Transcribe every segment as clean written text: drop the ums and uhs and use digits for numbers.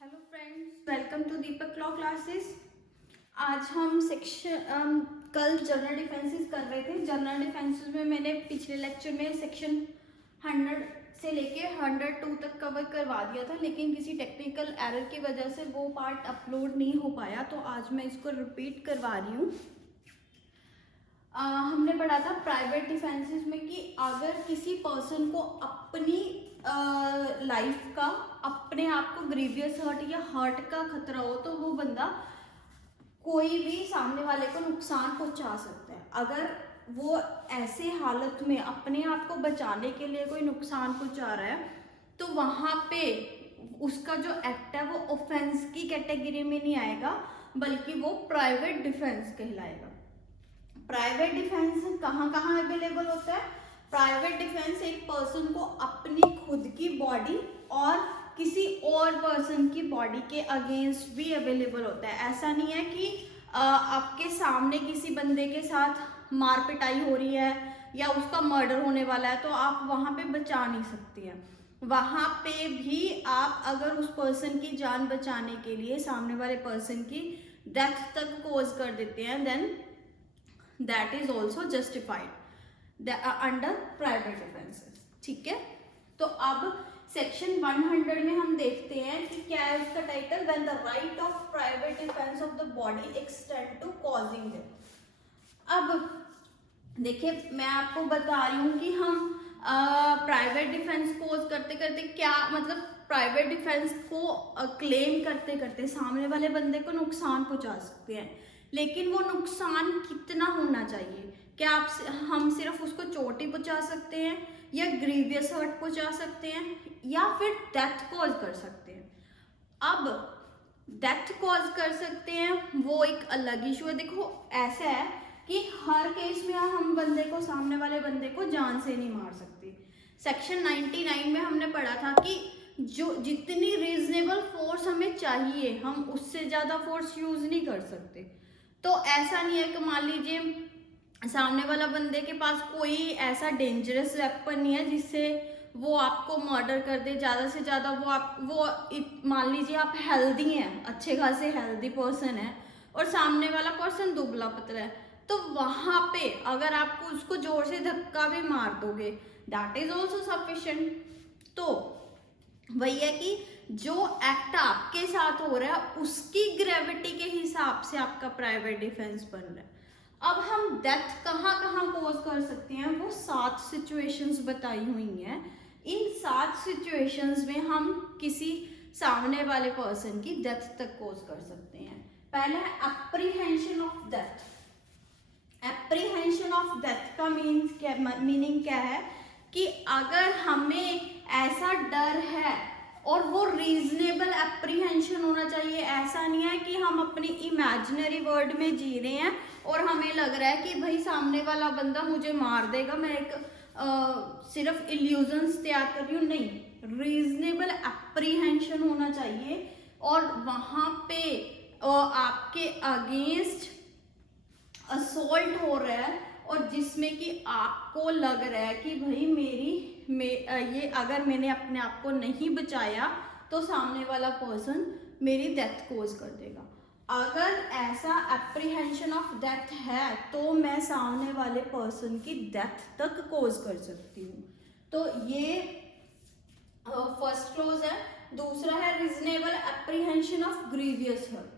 Hello friends, welcome to Deepak law classes. आज हम कल जनरल डिफेंसेस कर रहे थे। जनरल डिफेंसेस में मैंने पिछले लेक्चर में सेक्शन 100 से लेके 102 तक कवर करवा दिया था, लेकिन किसी टेक्निकल एरर की वजह से वो पार्ट अपलोड नहीं हो पाया, तो आज मैं इसको रिपीट करवा रही हूँ। हमने पढ़ा था प्राइवेट डिफेंसेस में कि अगर किसी पर्सन को अपनी लाइफ का, अपने आप को ग्रीवियस हर्ट या हर्ट का खतरा हो, तो वो बंदा कोई भी सामने वाले को नुकसान पहुंचा सकता है। अगर वो ऐसे हालत में अपने आप को बचाने के लिए कोई नुकसान पहुंचा रहा है, तो वहां पे उसका जो एक्ट है वो ऑफेंस की कैटेगरी में नहीं आएगा, बल्कि वो प्राइवेट डिफेंस कहलाएगा। प्राइवेट डिफेंस कहाँ कहाँ अवेलेबल होता है? प्राइवेट डिफेंस एक पर्सन को अपनी खुद की बॉडी और किसी और पर्सन की बॉडी के अगेंस्ट भी अवेलेबल होता है। ऐसा नहीं है कि आपके सामने किसी बंदे के साथ मार पिटाई हो रही है या उसका मर्डर होने वाला है तो आप वहां पे बचा नहीं सकती हैं। वहां पे भी आप अगर उस पर्सन की जान बचाने के लिए सामने वाले पर्सन की डेथ तक कॉज कर देते हैं, then that is also justified under private defences. ठीक है, तो अब सेक्शन 100 में हम देखते हैं कि क्या है उसका title, when the right of private defence of the body extend to causing death. अब देखिए, मैं आपको बता रही हूँ कि हम प्राइवेट डिफेंस कोज करते करते क्या मतलब, प्राइवेट डिफेंस को क्लेम करते करते सामने वाले बंदे को नुकसान पहुंचा सकते हैं, लेकिन वो नुकसान कितना होना चाहिए? क्या हम सिर्फ उसको चोट ही पहुंचा सकते हैं, या ग्रीवियस हर्ट पहुंचा सकते हैं, या फिर डेथ कॉज कर सकते हैं? अब डेथ कॉज कर सकते हैं वो एक अलग इशू है। देखो, ऐसा है कि हर केस में हम बंदे को, सामने वाले बंदे को जान से नहीं मार सकते। सेक्शन 99 में हमने पढ़ा था कि जो जितनी रीजनेबल फोर्स हमें चाहिए, हम उससे ज्यादा फोर्स यूज नहीं कर सकते। तो ऐसा नहीं है कि मान लीजिए सामने वाला बंदे के पास कोई ऐसा डेंजरस वेपन नहीं है जिससे वो आपको मर्डर कर दे। ज़्यादा से ज़्यादा मान लीजिए आप हेल्दी हैं, अच्छे खासे हेल्दी पर्सन है, और सामने वाला पर्सन दुबला पतला है, तो वहां पे अगर आपको उसको जोर से धक्का भी मार दोगे, दैट इज ऑल्सो सफिशिएंट। तो वही है कि जो एक्ट आपके साथ हो रहा है उसकी ग्रेविटी के हिसाब से आपका प्राइवेट डिफेंस बन रहा है। अब हम डेथ कहाँ कहाँ कॉज कर सकते हैं, वो 7 सिचुएशंस बताई हुई हैं। इन 7 सिचुएशंस में हम किसी सामने वाले पर्सन की डेथ तक कॉज कर सकते हैं। पहला है apprehension of death. Apprehension of death का मीनिंग क्या है कि अगर हमें ऐसा डर है, और वो रीजनेबल एप्रीहेंशन होना चाहिए। ऐसा नहीं है कि हम अपनी इमेजिनरी वर्ल्ड में जी रहे हैं और हमें लग रहा है कि भाई सामने वाला बंदा मुझे मार देगा, मैं एक सिर्फ इल्यूजन्स तैयार कर रही हूँ। नहीं, रीजनेबल एप्रीहेंशन होना चाहिए, और वहां पे आपके अगेंस्ट असोल्ट हो रहा है और जिसमें कि आपको लग रहा है कि भाई ये अगर मैंने अपने आप को नहीं बचाया तो सामने वाला पर्सन मेरी डेथ कॉज कर देगा। अगर ऐसा एप्रीहेंशन ऑफ डेथ है तो मैं सामने वाले पर्सन की डेथ तक कॉज कर सकती हूँ। तो ये फर्स्ट क्लोज है। दूसरा है reasonable apprehension of grievous hurt.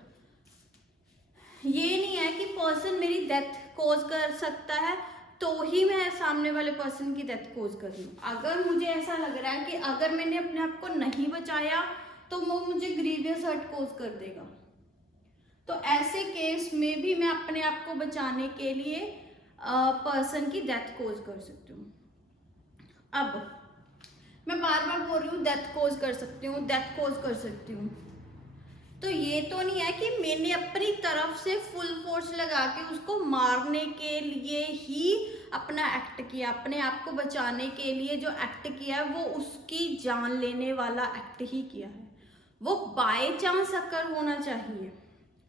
ये नहीं है कि पर्सन मेरी डेथ कॉज कर सकता है तो ही मैं सामने वाले पर्सन की डेथ कॉज कर रही हूँ। अगर मुझे ऐसा लग रहा है कि अगर मैंने अपने आप को नहीं बचाया तो वो मुझे ग्रीवियस हर्ट कॉज कर देगा, तो ऐसे केस में भी मैं अपने आप को बचाने के लिए पर्सन की डेथ कॉज कर सकती हूँ। अब मैं बार बार बोल रही हूँ डेथ कॉज कर सकती हूँ, डेथ कॉज कर सकती हूँ, तो ये तो नहीं है कि मैंने अपनी तरफ से फुल फोर्स लगा के उसको मारने के लिए ही अपना एक्ट किया, अपने आप को बचाने के लिए जो एक्ट किया है वो उसकी जान लेने वाला एक्ट ही किया है। वो बाय चांस अकर होना चाहिए।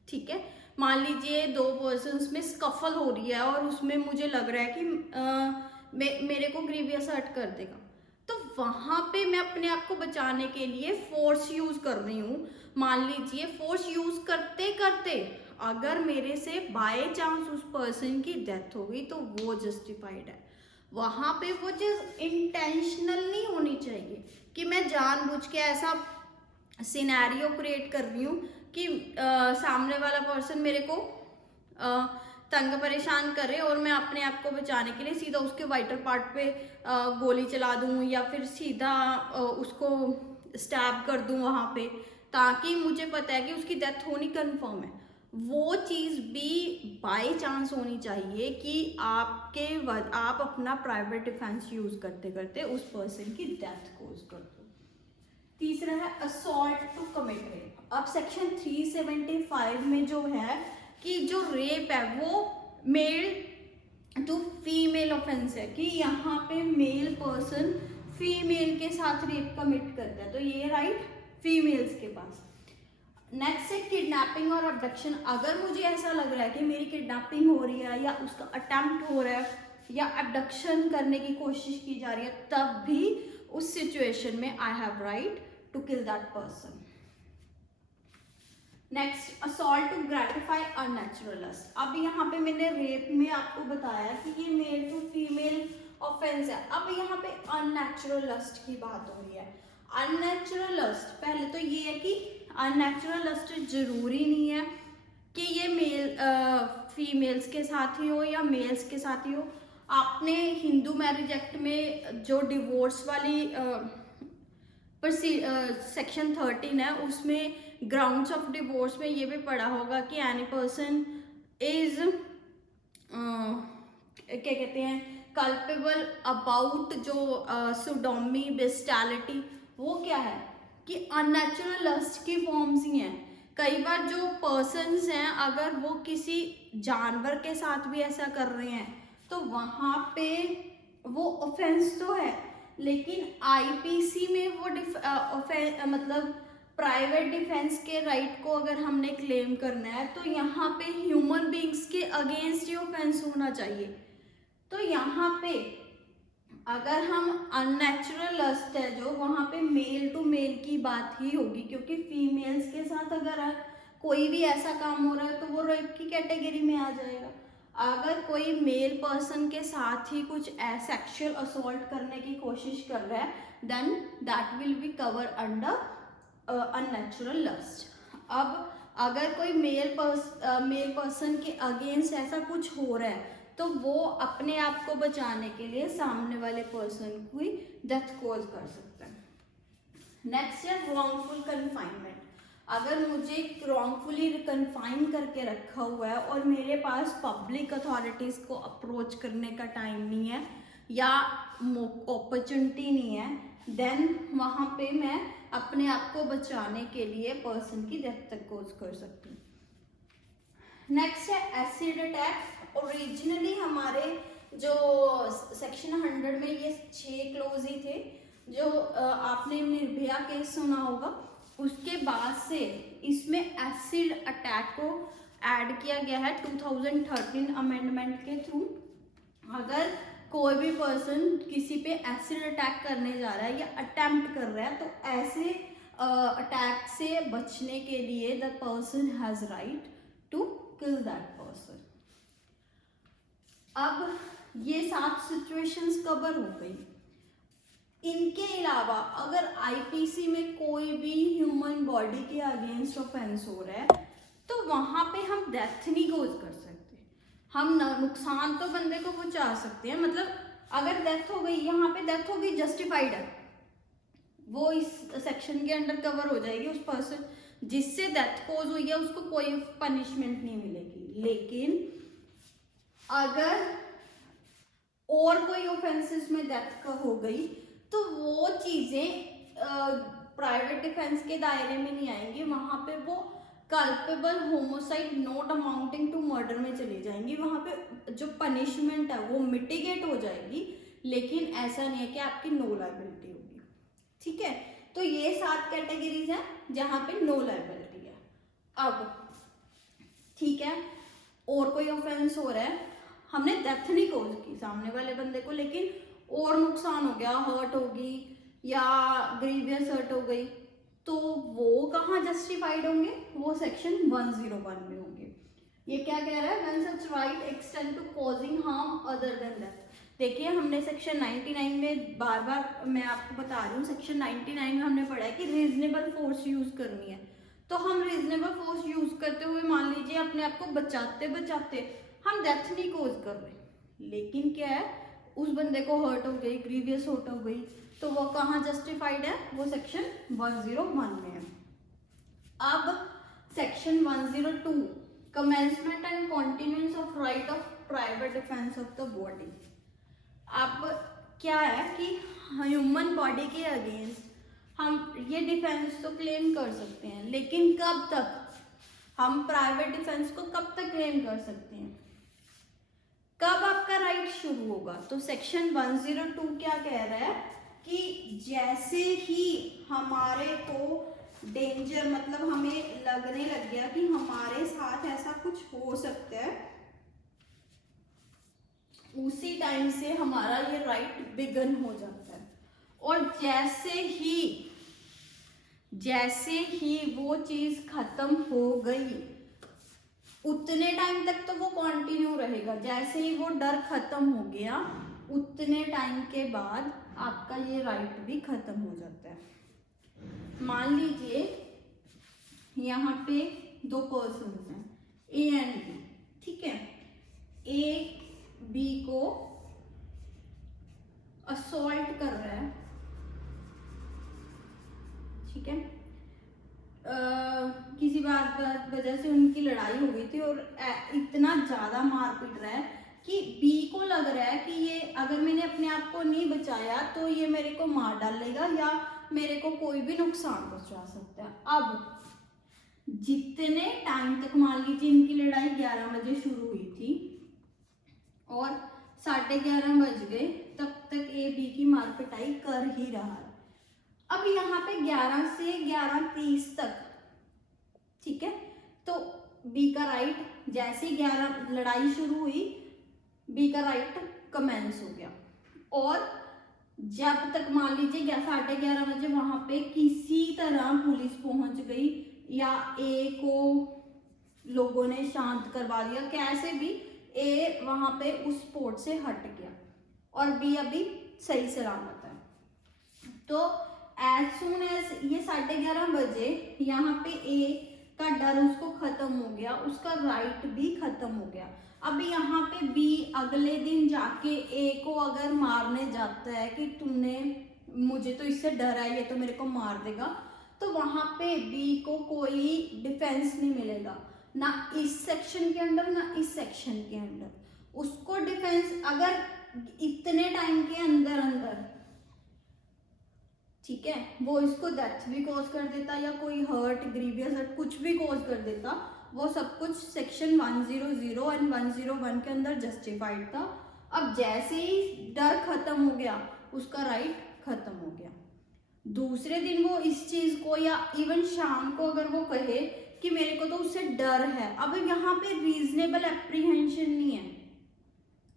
ठीक है, मान लीजिए 2 पर्सन्स में स्कफल हो रही है और उसमें मुझे लग रहा है कि मेरे को ग्रीवियस हर्ट कर देगा, तो वहाँ पे मैं अपने आप को बचाने के लिए फोर्स यूज कर रही हूँ। मान लीजिए फोर्स यूज करते करते अगर मेरे से बाय चांस उस पर्सन की डेथ हो गई तो वो जस्टिफाइड है। वहाँ पे वो चीज़ इंटेंशनल नहीं होनी चाहिए कि मैं जानबूझ के ऐसा सिनेरियो क्रिएट कर रही हूँ कि सामने वाला पर्सन मेरे को तंग परेशान करे और मैं अपने आप को बचाने के लिए सीधा उसके वाइटल पार्ट पे गोली चला दूँ या फिर सीधा उसको स्टैब कर दूँ वहाँ पे, ताकि मुझे पता है कि उसकी डेथ होनी कंफर्म है। वो चीज़ भी बाय चांस होनी चाहिए कि आप अपना प्राइवेट डिफेंस यूज करते करते उस पर्सन की डेथ कोज कर दो। तीसरा है असॉल्ट टू कमिट रेप। अब सेक्शन 375 में जो है कि जो रेप है वो मेल टू फीमेल ऑफेंस है, कि यहाँ पे मेल पर्सन फीमेल के साथ रेप कमिट करता है, तो ये राइट फीमेल्स के पास। नेक्स्ट है किडनैपिंग और अबडक्शन। अगर मुझे ऐसा लग रहा है कि मेरी किडनैपिंग हो रही है या उसका अटेम्प्ट हो रहा है या अबडक्शन करने की कोशिश की जा रही है, तब भी उस सिचुएशन में I have right to kill that person. Next assault to gratify unnatural lust. अब यहाँ पे मैंने रेप में आपको बताया कि ये मेल टू फीमेल ऑफेंस है। अब यहाँ पे अननेचुरल लस्ट की बात हो रही है। अननेचुरल लस्ट, पहले तो ये है कि अननेचुरल लस्ट जरूरी नहीं है कि ये फीमेल्स के साथ ही हो या मेल्स के साथ ही हो। आपने हिंदू मैरिज एक्ट में जो डिवोर्स वाली सेक्शन 13 है उसमें ग्राउंड्स ऑफ डिवोर्स में ये भी पढ़ा होगा कि एनी पर्सन इज क्या कहते हैं कल्पेबल अबाउट जो सोडोमी बेस्टैलिटी, वो क्या है कि अननेचुरल लस्ट की फॉर्म्स ही हैं। कई बार जो पर्सन्स हैं अगर वो किसी जानवर के साथ भी ऐसा कर रहे हैं तो वहाँ पे वो ऑफेंस तो है, लेकिन आईपीसी में वो मतलब प्राइवेट डिफेंस के राइट को अगर हमने क्लेम करना है तो यहाँ पे ह्यूमन बीइंग्स के अगेंस्ट ही ऑफेंस होना चाहिए। तो यहाँ पे अगर हम अननेचुरल लस्ट है जो, वहाँ पे मेल टू मेल की बात ही होगी, क्योंकि फीमेल्स के साथ अगर कोई भी ऐसा काम हो रहा है तो वो रेप की कैटेगरी में आ जाएगा। अगर कोई मेल पर्सन के साथ ही कुछ सेक्सुअल असॉल्ट करने की कोशिश कर रहा है then that will be cover under unnatural lust. अब अगर कोई मेल पर्सन के अगेंस्ट ऐसा कुछ हो रहा है तो वो अपने आप को बचाने के लिए सामने वाले पर्सन की डेथ कॉज कर सकता है। नेक्स्ट है रॉन्गफुल कन्फाइनमेंट। अगर मुझे रॉन्गफुली कन्फाइन करके रखा हुआ है और मेरे पास पब्लिक अथॉरिटीज़ को अप्रोच करने का टाइम नहीं है या अपॉर्चुनिटी नहीं है, देन वहाँ पे मैं अपने आप को बचाने के लिए पर्सन की डेथ तक कॉज कर सकती हूँ। नेक्स्ट है एसिड अटैक। ओरिजिनली हमारे जो सेक्शन 100 में ये 6 क्लोज ही थे, जो आपने निर्भया केस सुना होगा, उसके बाद से इसमें एसिड अटैक को ऐड किया गया है 2013 अमेंडमेंट के थ्रू। अगर कोई भी पर्सन किसी पे एसिड अटैक करने जा रहा है या अटेम्प्ट कर रहा है तो ऐसे अटैक से बचने के लिए the person has right to kill that person. अब ये 7 सिचुएशंस कवर हो गई। इनके अलावा अगर आईपीसी में कोई भी ह्यूमन बॉडी के अगेंस्ट ऑफेंस हो रहा है तो वहां पे हम डेथ नहीं कॉज कर सकते, हम नुकसान तो बंदे को पहुंचा सकते हैं। मतलब अगर डेथ हो गई, यहाँ पे डेथ हो गई जस्टिफाइड है, वो इस सेक्शन के अंडर कवर हो जाएगी। उस पर्सन जिससे डेथ कॉज हुई है उसको कोई पनिशमेंट नहीं मिलेगी। लेकिन अगर और कोई ऑफेंसेस में डेथ हो गई तो वो चीजें प्राइवेट डिफेंस के दायरे में नहीं आएंगी, वहां पे वो culpable homicide not amounting to murder में चली जाएंगी। वहां पे जो पनिशमेंट है वो मिटिगेट हो जाएगी, लेकिन ऐसा नहीं है कि आपकी नो लायबिलिटी होगी। ठीक है, तो ये 7 कैटेगरीज हैं जहां पे नो लायबिलिटी है। अब ठीक है, और कोई ऑफेंस हो रहा है, हमने डेथ नहीं कॉज की सामने वाले बंदे को, लेकिन और नुकसान हो गया, हर्ट होगी, या ग्रीवियस हर्ट हो गई, तो वो कहाँ जस्टिफाइड होंगे? वो सेक्शन 101 में होंगे। ये क्या कह रहा है? When such right extend to causing harm other than death. देखिए हमने सेक्शन 99 में बार बार मैं आपको बता रही हूँ, सेक्शन 99 में हमने पढ़ा है कि रीजनेबल फोर्स यूज करनी है। तो हम रीजनेबल फोर्स यूज करते हुए मान लीजिए अपने आप को बचाते बचाते हम डेथ नहीं कॉज कर रहे, लेकिन क्या है, उस बंदे को हर्ट हो गई, ग्रीवियस हर्ट हो गई, तो वो कहाँ जस्टिफाइड है? वो सेक्शन 101 में है। अब section 102 commencement and continuance of right of private defence of the body. अब क्या है कि ह्यूमन बॉडी के अगेंस्ट हम ये डिफेंस तो क्लेम कर सकते हैं, लेकिन कब तक? हम प्राइवेट डिफेंस को कब तक क्लेम कर सकते हैं? कब आपका राइट शुरू होगा? तो सेक्शन 102 क्या कह रहा है कि जैसे ही हमारे को डेंजर, मतलब हमें लगने लग गया कि हमारे साथ ऐसा कुछ हो सकता है, उसी टाइम से हमारा ये राइट बिगन हो जाता है। और जैसे ही वो चीज खत्म हो गई, उतने टाइम तक तो वो कंटिन्यू रहेगा। जैसे ही वो डर खत्म हो गया, उतने टाइम के बाद आपका ये राइट भी खत्म हो जाता है। मान लीजिए यहाँ पे दो पर्सन हैं, ए एंड बी, ठीक है। ए बी को असॉल्ट कर रहा है, ठीक है। किसी बात वजह से उनकी लड़ाई हो गई थी और इतना ज्यादा मार पीट रहा है कि बी को लग रहा है कि ये अगर मैंने अपने आप को नहीं बचाया तो ये मेरे को मार डालेगा या मेरे को कोई भी नुकसान पहुंचा सकता है। अब जितने टाइम तक, मान लीजिए इनकी लड़ाई 11 बजे शुरू हुई थी और 11:30 बज गए, तब तक ए बी की मार पिटाई कर ही रहा है। अब यहाँ पे 11 से 11:30 तक, ठीक है, तो बी का राइट, जैसे 11 लड़ाई शुरू हुई, बी का राइट कमेंस हो गया। और जब तक मान लीजिए 11:30 बजे वहां पे किसी तरह पुलिस पहुंच गई या ए को लोगों ने शांत करवा दिया, कैसे भी ए वहां पे उस स्पॉट से हट गया और बी अभी सही सलामत है। तो एज सुन एज ये 11:30 बजे यहाँ पे ए का डर उसको खत्म हो गया, उसका राइट भी खत्म हो गया। अब यहाँ पे बी अगले दिन जाके ए को अगर मारने जाता है कि तुमने, मुझे तो इससे डर है, ये तो मेरे को मार देगा, तो वहां पे बी को कोई डिफेंस नहीं मिलेगा, ना इस सेक्शन के अंडर ना इस सेक्शन के अंडर। उसको डिफेंस अगर इतने टाइम के अंदर अंदर, ठीक है, वो इसको डेथ भी कॉज कर देता या कोई हर्ट, ग्रीवियस हर्ट कुछ भी कॉज कर देता, वो सब कुछ सेक्शन 100 एंड 101 के अंदर जस्टिफाइड था। अब जैसे ही डर खत्म हो गया, उसका राइट खत्म हो गया। दूसरे दिन वो इस चीज को, या इवन शाम को अगर वो कहे कि मेरे को तो उससे डर है, अब यहाँ पे रीजनेबल एप्रीहेंशन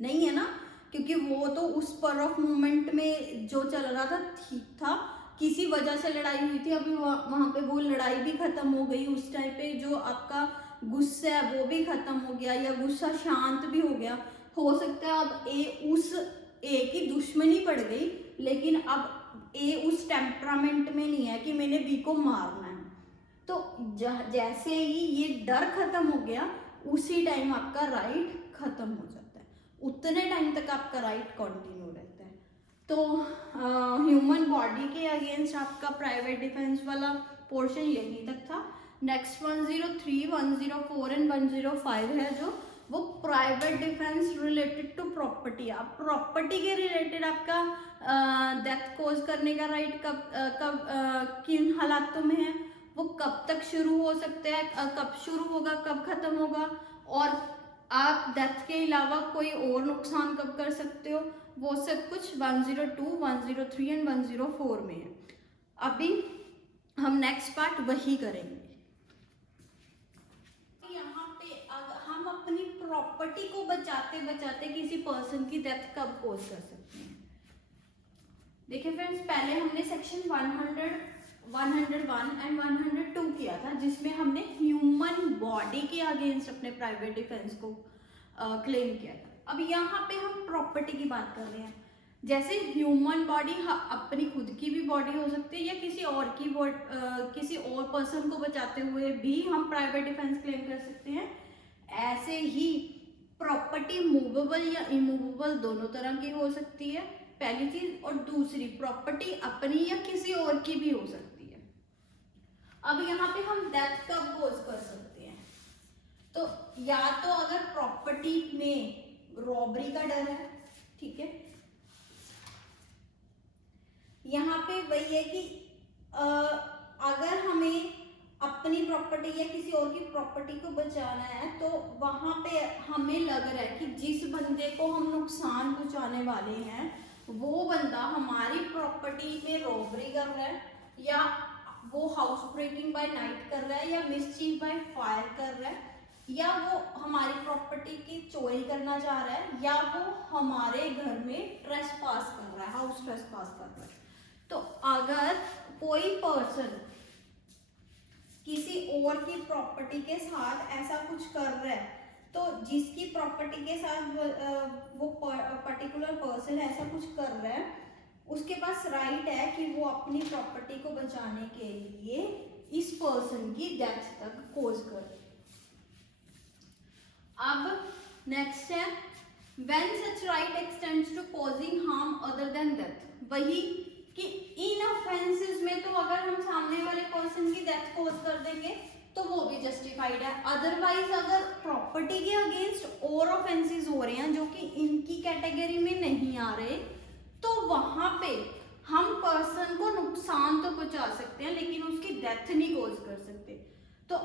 नहीं है ना, क्योंकि वो तो उस स्पर ऑफ मोमेंट में जो चल रहा था ठीक था, किसी वजह से लड़ाई हुई थी, अभी वहां पे वो लड़ाई भी खत्म हो गई। उस टाइम पे जो आपका गुस्सा है वो भी खत्म हो गया या गुस्सा शांत भी हो गया। हो सकता है अब ए की दुश्मनी पड़ गई, लेकिन अब ए उस टेम्परामेंट में नहीं है कि मैंने बी को मारना है। तो जैसे ही ये डर खत्म हो गया, उसी टाइम आपका राइट खत्म हो जाता है, उतने टाइम तक आपका राइट कंटिन्यू रहता है। तो ह्यूमन बॉडी के अगेंस्ट आपका प्राइवेट डिफेंस वाला पोर्शन यहीं तक था। नेक्स्ट 103, 104 एंड 105 है जो वो private defence related to property. अब प्रॉपर्टी के रिलेटेड आपका डेथ कॉज करने का राइट किन हालातों में है, वो कब तक शुरू हो सकता है, कब शुरू होगा, कब खत्म होगा, और आप डेथ के अलावा कोई और नुकसान कब कर सकते हो, वो सब कुछ 102, 103 एंड 104 में है। अभी हम नेक्स्ट पार्ट वही करेंगे। यहाँ पे अगर हम अपनी प्रॉपर्टी को बचाते बचाते किसी पर्सन की डेथ कब कॉज कर सकते हैं, देखिए फ्रेंड्स, पहले हमने सेक्शन 100, 101 एंड 102 किया था, जिसमें हमने ह्यूमन बॉडी के अगेंस्ट अपने प्राइवेट डिफेंस को क्लेम किया था। अब यहाँ पे हम प्रॉपर्टी की बात कर रहे हैं। जैसे ह्यूमन बॉडी अपनी खुद की भी बॉडी हो सकती है, या किसी और की किसी और पर्सन को बचाते हुए भी हम प्राइवेट डिफेंस क्लेम कर सकते हैं। ऐसे ही प्रॉपर्टी मूवेबल या इमूवेबल दोनों तरह की हो सकती है, पहली चीज। और दूसरी, प्रॉपर्टी अपनी या किसी और की भी हो सकती है। अब यहाँ पे हम डेथ कब कोज कर सकते हैं? तो या तो अगर प्रॉपर्टी में रॉबरी का डर है, ठीक है, यहाँ पे वही है कि अगर हमें अपनी प्रॉपर्टी या किसी और की प्रॉपर्टी को बचाना है, तो वहां पे हमें लग रहा है कि जिस बंदे को हम नुकसान पहुंचाने वाले हैं वो बंदा हमारी प्रॉपर्टी में रॉबरी कर रहा है, या वो हाउस ब्रेकिंग बाय नाइट कर रहा है, या मिसचीफ बाय फायर कर रहा है, या वो हमारी प्रॉपर्टी की चोरी करना चाह रहा है, या वो हमारे घर में ट्रेसपास कर रहा है, हाउस ट्रेसपास कर रहा है। तो अगर कोई पर्सन किसी और की प्रॉपर्टी के साथ ऐसा कुछ कर रहा है, तो जिसकी प्रॉपर्टी के साथ वो पर्टिकुलर पर्सन ऐसा कुछ कर रहा है, उसके पास राइट है कि वो अपनी प्रॉपर्टी को बचाने के लिए इस पर्सन की डेथ तक कोज करे। अब नेक्स्ट है, when such right extends to causing harm other than death. वही कि इन ऑफेंसेस में तो अगर हम सामने वाले पर्सन की डेथ कोज कर देंगे तो वो भी जस्टिफाइड है। अदरवाइज अगर प्रॉपर्टी के अगेंस्ट और ऑफेंसेस हो रहे हैं जो कि इनकी कैटेगरी में नहीं आ रहे, तो वहां पे हम पर्सन को नुकसान तो पहुंचा सकते हैं लेकिन उसकी डेथ नहीं कोज कर सकते। तो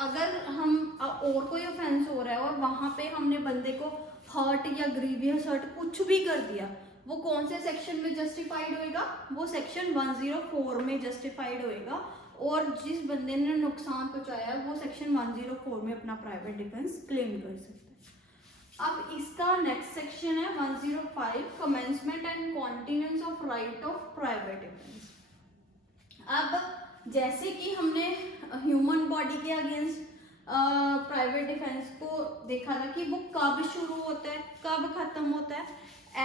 अगर हम और कोई ऑफेंस हो रहा है और वहां पे हमने बंदे को हर्ट या ग्रीवियस हर्ट कुछ भी कर दिया, वो कौन से सेक्शन में जस्टिफाइड होएगा? वो सेक्शन 104 में जस्टिफाइड होएगा। और जिस बंदे ने नुकसान पहुंचाया है वो सेक्शन 104 में अपना प्राइवेट डिफेंस क्लेम कर सकते हैं। अब इसका नेक्स्ट सेक्शन है 105, commencement and continuance of right of private defence. अब जैसे कि हमने ह्यूमन बॉडी के अगेंस्ट प्राइवेट डिफेंस को देखा था कि वो कब शुरू होता है, कब खत्म होता है,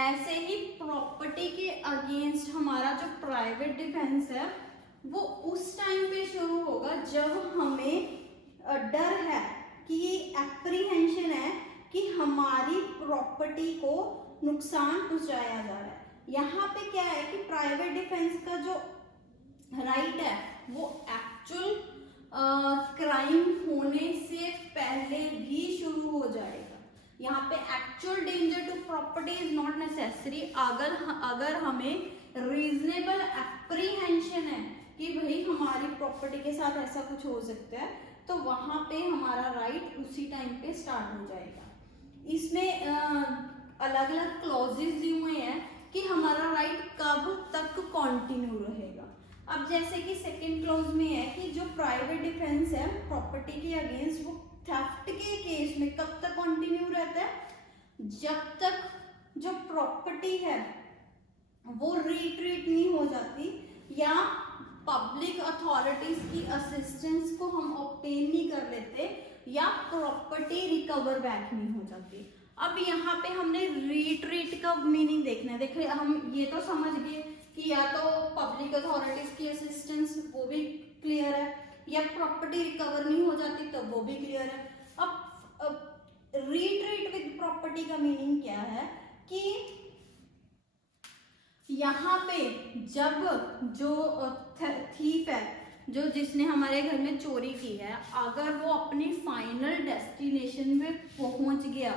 ऐसे ही प्रॉपर्टी के अगेंस्ट हमारा जो प्राइवेट डिफेंस है वो उस टाइम पे शुरू होगा जब हमें डर है कि एप्रीहेंशन है कि हमारी प्रॉपर्टी को नुकसान पहुंचाया जा रहा है। यहाँ पे क्या है कि प्राइवेट डिफेंस का जो राइट है वो एक्चुअल क्राइम होने से पहले भी शुरू हो जाएगा। यहाँ पे actual danger to property is not necessary. अगर हमें रीजनेबल एप्रीहेंशन है कि भाई हमारी प्रॉपर्टी के साथ ऐसा कुछ हो सकता है, तो वहां पे हमारा राइट उसी टाइम पे स्टार्ट हो जाएगा। इसमें अलग अलग क्लॉजेस दिए हुए हैं कि हमारा राइट कब तक कंटिन्यू रहेगा। अब जैसे कि सेकंड क्लॉज में है कि जो प्राइवेट डिफेंस है प्रॉपर्टी के अगेंस्ट, वो थेफ्ट के केस में कब तक कंटिन्यू रहता है? जब तक जो प्रॉपर्टी है वो रिट्रीट नहीं हो जाती या पब्लिक अथॉरिटीज की असिस्टेंस को हम ऑब्टेन नहीं कर लेते या प्रॉपर्टी रिकवर बैक नहीं हो जाती। अब यहाँ पे हमने रिट्रीट का मीनिंग देखना है। देखिए हम ये तो समझ गए कि या तो पब्लिक अथॉरिटीज की असिस्टेंस, वो भी क्लियर है, या प्रॉपर्टी रिकवर नहीं हो जाती तब वो भी क्लियर है। अब रिट्रीट विद प्रॉपर्टी का मीनिंग क्या है कि यहाँ पे जब जो थीफ है, जो जिसने हमारे घर में चोरी की है, अगर वो अपनी फाइनल डेस्टिनेशन में पहुंच गया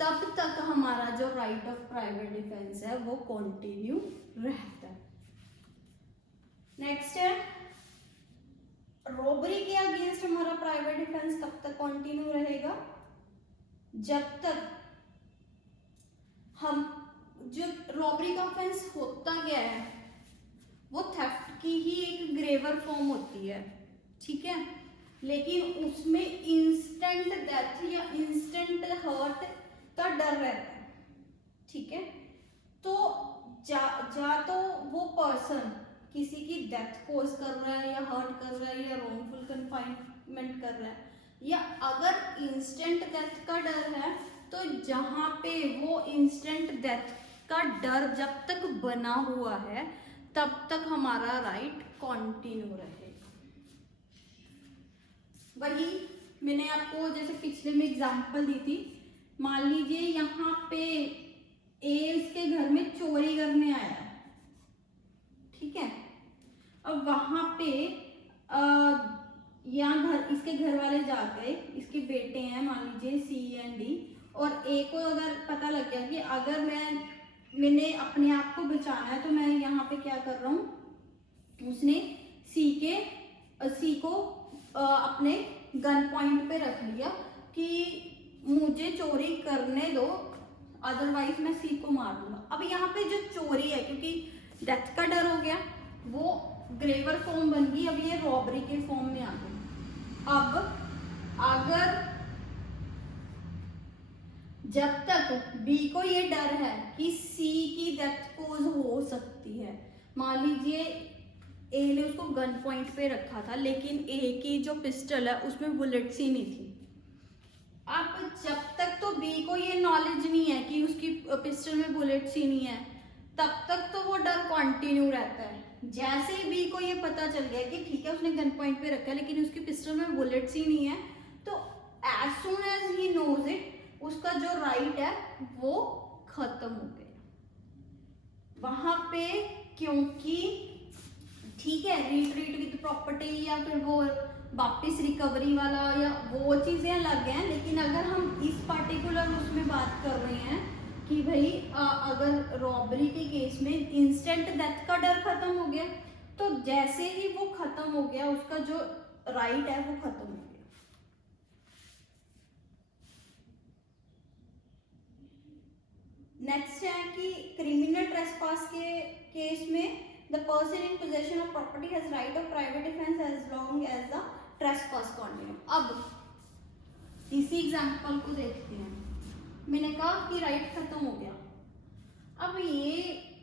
तब तक हमारा जो राइट ऑफ प्राइवेट डिफेंस है वो कंटिन्यू रहता है। नेक्स्ट है रॉबरी के अगेंस्ट हमारा प्राइवेट डिफेंस कब तक कंटिन्यू रहेगा? जब तक हम जो रॉबरी का ऑफेंस होता क्या है, वो थेफ्ट की ही एक ग्रेवर फॉर्म होती है, ठीक है, लेकिन उसमें इंस्टेंट डेथ या इंस्टेंट हर्ट का डर रहता है, ठीक है। तो जा तो वो पर्सन किसी की डेथ कोज कर रहा है या हर्ट कर रहा है या रॉन्गफुल कन्फाइनमेंट कर रहा है, या अगर इंस्टेंट डेथ का डर है तो जहाँ पे वो इंस्टेंट डेथ का डर जब तक बना हुआ है तब तक हमारा राइट कंटिन्यू रहेगा। वही मैंने आपको जैसे पिछले में एग्जांपल दी थी, मान लीजिए यहाँ पे ए इसके घर में चोरी करने आया, ठीक है। अब वहां पे यहाँ घर इसके घर वाले जा गए, इसके बेटे हैं मान लीजिए सी एंड डी, और ए को अगर पता लग गया कि अगर मैंने अपने आप को बचाना है तो मैं यहाँ पे क्या कर रहा हूँ, उसने सी को अपने गन पॉइंट पे रख लिया कि मुझे चोरी करने दो, अदरवाइज मैं सी को मार दूंगा। अब यहाँ पे जो चोरी है, क्योंकि डेथ का डर हो गया, वो ग्रेवर फॉर्म बन गई, अब ये रॉबरी के फॉर्म में आ गई। अब अगर जब तक बी को ये डर है कि सी की डेथ कोज हो सकती है, मान लीजिए ए ने उसको गन पॉइंट पे रखा था लेकिन ए की जो पिस्टल है उसमें बुलेट्स ही नहीं थी। अब जब तक तो बी को ये नॉलेज नहीं है कि उसकी पिस्टल में बुलेट्स ही नहीं है, तब तक तो वो डर कंटिन्यू रहता है। जैसे ही बी को ये पता चल गया कि ठीक है उसने गन पॉइंट पे रखा है लेकिन उसकी पिस्टल में बुलेट्स ही नहीं है, तो as soon as he knows it, उसका जो राइट है वो खत्म हो गया वहां पे। क्योंकि ठीक है रिट्रीट विद प्रॉपर्टी या फिर वो वापिस रिकवरी वाला या वो चीजें अलग हैं, लेकिन अगर हम इस पार्टिकुलर उसमें बात कर रहे हैं कि भाई अगर रॉबरी के केस में इंस्टेंट डेथ का डर खत्म हो गया, तो जैसे ही वो खत्म हो गया उसका जो राइट है वो खत्म हो गया। नेक्स्ट है कि क्रिमिनल ट्रेसपास के केस में the person in possession of property has right of private defense as long as the trespass continue। अब इसी एग्जांपल को देखते हैं। मैंने कहा कि राइट खत्म हो गया, अब ये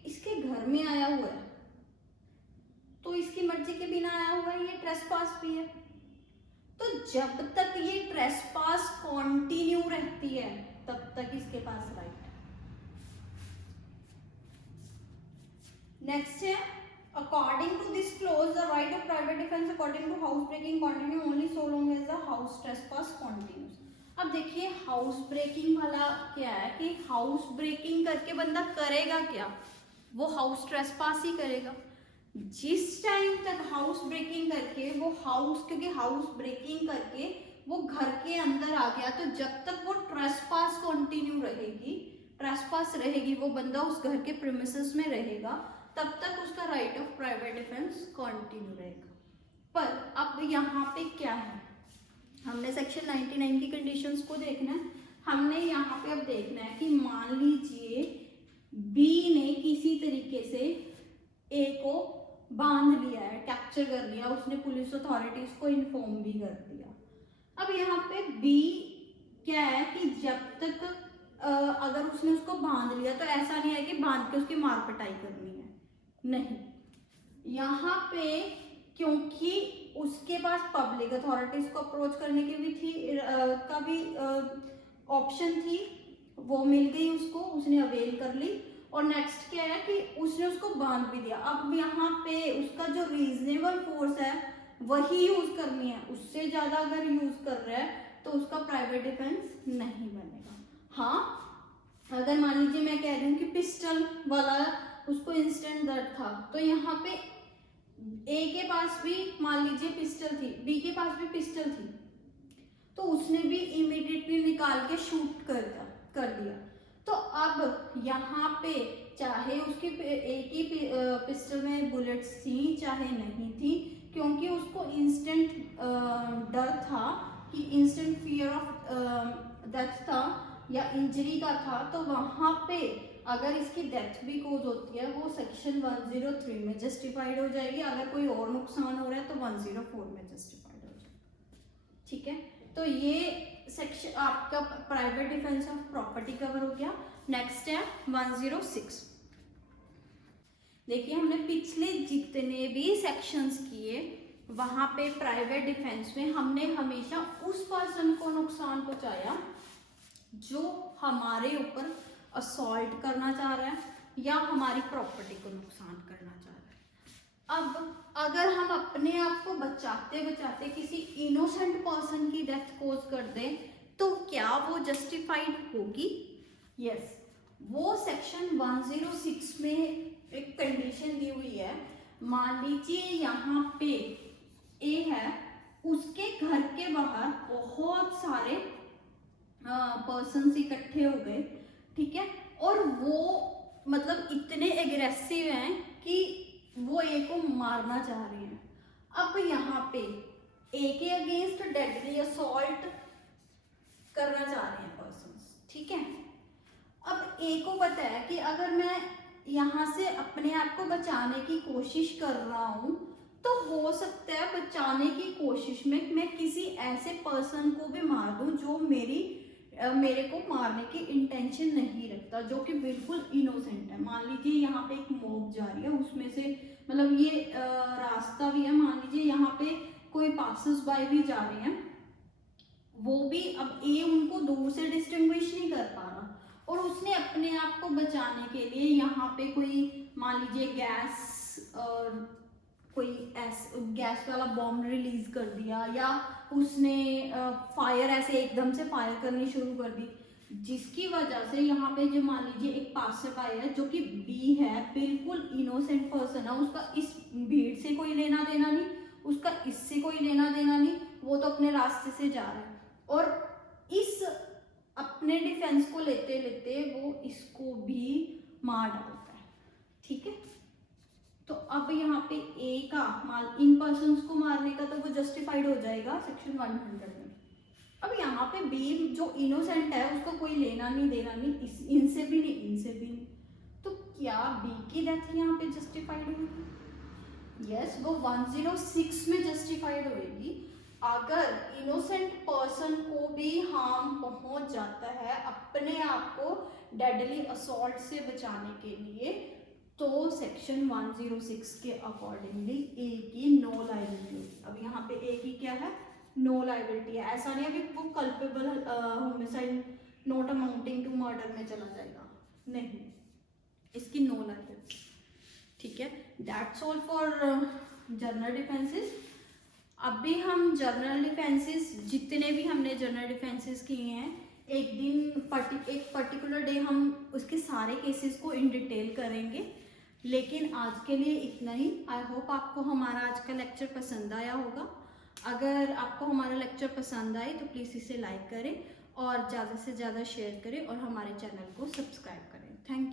इसके घर में आया हुआ है तो इसकी मर्जी के बिना आया हुआ है, ये ट्रेसपास भी है, तो जब तक ये ट्रेसपास कंटिन्यू रहती है तब तक इसके पास राइट है। नेक्स्ट है according to this clause the right of private defense according to house breaking continue only so long as the house trespass continues। अब देखिए हाउस ब्रेकिंग वाला क्या है कि हाउस ब्रेकिंग करके बंदा करेगा क्या, वो हाउस ट्रेसपास ही करेगा। जिस टाइम तक हाउस ब्रेकिंग करके वो हाउस, क्योंकि हाउस ब्रेकिंग करके वो घर के अंदर आ गया, तो जब तक वो ट्रेसपास कंटिन्यू रहेगी, ट्रेसपास रहेगी, वो बंदा उस घर के प्रीमिसेस में रहेगा, तब तक उसका right of private defence continue रहेगा। पर अब यहाँ पे क्या है, हमने सेक्शन 99 की कंडीशंस को देखना है। हमने यहाँ पे अब देखना है कि मान लीजिए बी ने किसी तरीके से ए को बांध लिया है, कैप्चर कर लिया, उसने पुलिस अथॉरिटीज को इन्फॉर्म भी कर दिया। अब यहाँ पे बी क्या है कि जब तक अगर उसने उसको बांध लिया तो ऐसा नहीं है कि बांध के उसकी मार पिटाई करनी है, नहीं। यहाँ पे क्योंकि उसके पास पब्लिक अथॉरिटीज को अप्रोच करने की भी थी का भी ऑप्शन थी, वो मिल गई उसको, उसने अवेल कर ली। और नेक्स्ट क्या है कि उसने उसको बांध भी दिया। अब यहाँ पे उसका जो रीजनेबल फोर्स है वही यूज करनी है, उससे ज्यादा अगर यूज कर रहा है तो उसका प्राइवेट डिफेंस नहीं बनेगा। हाँ अगर मान लीजिए मैं कह रही हूँ कि पिस्टल वाला उसको इंस्टेंट दर्द था, तो यहाँ पे ए के पास भी मान लीजिए पिस्टल थी, बी के पास भी पिस्टल थी, तो उसने भी इमीडिएटली निकाल के शूट कर दिया। तो अब यहाँ पे चाहे उसकी ए की पिस्टल में बुलेट्स थी चाहे नहीं थी, क्योंकि उसको इंस्टेंट डर था कि इंस्टेंट फियर ऑफ डेथ था या इंजरी का था, तो वहाँ पे अगर इसकी डेथ भी कोज होती है वो सेक्शन 103 में जस्टिफाइड हो जाएगी। अगर कोई और नुकसान हो रहा है तो 104 में जस्टिफाइड हो जाएगी। ठीक है, तो ये सेक्शन आपका private defence of property cover हो गया। नेक्स्ट है 106। देखिए हमने पिछले जितने भी सेक्शंस किए वहां पे प्राइवेट डिफेंस में हमने हमेशा उस पर्सन को नुकसान पहुंचाया जो हमारे ऊपर असॉल्ट करना चाह रहा है या हमारी प्रॉपर्टी को नुकसान करना चाह रहा है। अब अगर हम अपने आप को बचाते बचाते किसी इनोसेंट पर्सन की डेथ कोज कर दें तो क्या वो जस्टिफाइड होगी? यस, वो सेक्शन 106 में एक कंडीशन दी हुई है। मान लीजिए यहाँ पे ए है, उसके घर के बाहर बहुत सारे पर्सन्स इकट्ठे हो गए, ठीक है, और वो मतलब इतने एग्रेसिव हैं कि वो ए को मारना चाह रहे हैं। अब यहाँ पे ए के अगेंस्ट डेडली असॉल्ट करना चाह रहे हैं पर्सन्स, ठीक है। अब ए को पता है कि अगर मैं यहाँ से अपने आप को बचाने की कोशिश कर रहा हूँ तो हो सकता है बचाने की कोशिश में मैं किसी ऐसे पर्सन को भी मार दूँ जो मेरे को मारने की इंटेंशन नहीं रखता, जो कि बिल्कुल इनोसेंट है। मान लीजिए यहाँ पे एक मॉब जा रही है, उसमें से मतलब ये रास्ता भी है, मान लीजिए यहाँ पे कोई पासर्स बाय भी जा रहे हैं, वो भी अब ए उनको दूर से डिस्टिंग्विश नहीं कर पा रहा और उसने अपने आप को बचाने के लिए यहाँ पे कोई मान लीजिए गैस वाला बॉम्ब रिलीज कर दिया या उसने फायर ऐसे एकदम से फायर करनी शुरू कर दी, जिसकी वजह से यहाँ पे जो मान लीजिए एक पासर बाय है जो कि बी है, बिल्कुल इनोसेंट पर्सन है, उसका इस भीड़ से कोई लेना देना नहीं, उसका इससे कोई लेना देना नहीं, वो तो अपने रास्ते से जा रहा है और इस अपने डिफेंस को लेते लेते वो इसको भी मार डालता है, ठीक है। तो अब यहाँ पे ए का इन पर्सन्स को मारने का तो वो जस्टिफाइड हो जाएगा सेक्शन 100 में। अब यहाँ पे बी जो इनोसेंट है उसको कोई लेना नहीं देना नहीं, इनसे भी नहीं इनसे भी नहीं, तो क्या बी की डेथ यहाँ पे जस्टिफाइड होगी? यस, वो 106 में जस्टिफाइड होगी। अगर इनोसेंट पर्सन को भी हार्म पहुंच जाता है अपने आप को डेडली असॉल्ट से बचाने के लिए तो सेक्शन 106 के अकॉर्डिंगली ए की नो लायबिलिटी। अब यहाँ पे ए की क्या है? नो लायबिलिटी है। ऐसा नहीं है कि वो culpable homicide not amounting to murder में चला जाएगा, नहीं, इसकी नो लायबिलिटी, ठीक है। That's all for general defences. अभी हम जनरल डिफेंसेस जितने भी हमने जनरल डिफेंसेस किए हैं एक पर्टिकुलर डे हम उसके सारे केसेस को इन डिटेल करेंगे, लेकिन आज के लिए इतना ही। आई होप आपको हमारा आज का लेक्चर पसंद आया होगा। अगर आपको हमारा लेक्चर पसंद आए तो प्लीज़ इसे लाइक करें और ज़्यादा से ज़्यादा शेयर करें और हमारे चैनल को सब्सक्राइब करें। Thank you.